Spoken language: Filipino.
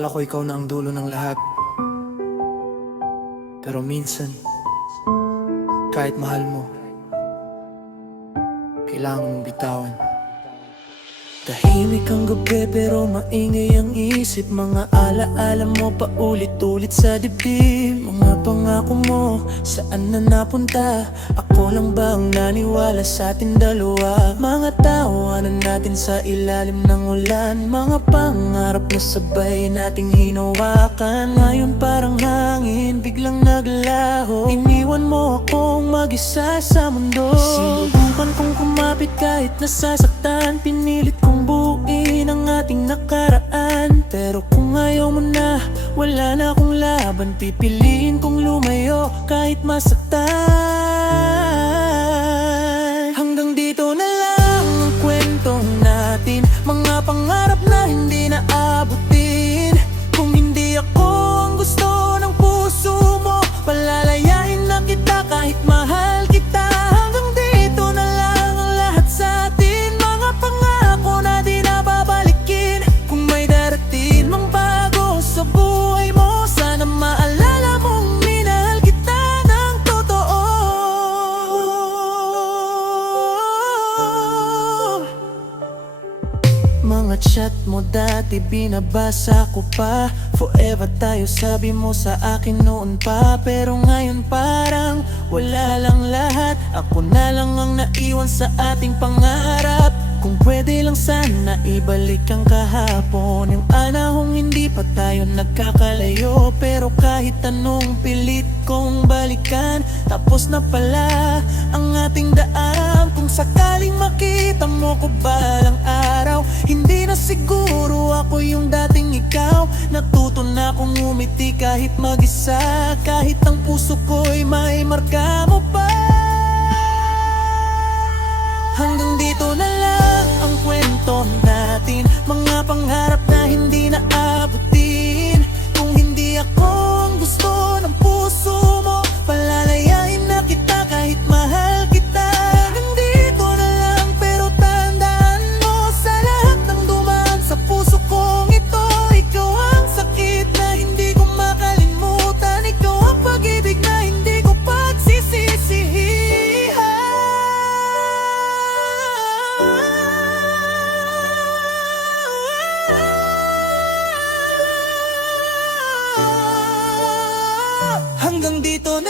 Akala ko ikaw na ang dulo ng lahat. Pero minsan, kahit mahal mo, kailangan mong bitawan. Tahimik ang gabi pero maingay ang isip. Mga alaala mo paulit-ulit sa dibdib. Mga pangako mo, saan na napunta? Ako lang ba ang naniwala sa atin dalawa? Mga tawanan natin sa ilalim ng ulan. Mga pangarap na sabay nating hinawakan. Ngayon parang hangin, biglang naglaho. Iniwan mo akong mag-isa sa mundo. Sinubukan kong kumapit kahit nasasaktan. Pinilit kong buuin ang ating nakaraan. Pero kung ayaw mo na, wala na akong laban. Pipiliin kong lumayo kahit masaktan. Hanggang dito na lang ang kwento natin. Mga pangarap na hindi naabutin. Kung hindi ako ang gusto ng puso mo, palalayain na kita kahit mahal kita. Hanggang dito na lang ang lahat sa atin. Mga pangako na di na babalikin. Kung may darating mang bago sa buhay mo, sana maalala mong minahal kita ng totoo. Mga chat mo dati binabasa ko pa. Forever tayo sabi mo sa akin noon pa. Pero ngayon parang wala lang lahat. Ako na lang ang naiwan sa ating pangarap. Kung pwede lang sana ibalik ang kahapon, yung panahong hindi pa tayo nagkakalayo. Pero kahit anong pilit kong balikan, tapos na pala ang ating daan. Kung sakaling makita mo ko balang araw, hindi na siguro ako yung dating ikaw. Natuto na akong umiti kahit mag-isa. Kahit ang puso ko'y may marka mo pa. Hanggang dito na lang ang kwento natin. Mga pangarap na hindi naabutin. Kung hindi ako ang gusto ng puso mo, palalayain na kita kahit mahal kita. Hanggang dito na lang pero tandaan mo, sa lahat ng dumaan sa puso kong ito, ikaw ang sakit na hindi ko makalimutan. Ikaw ang pag-ibig na hindi ko pagsisisihin. Hanggang dito na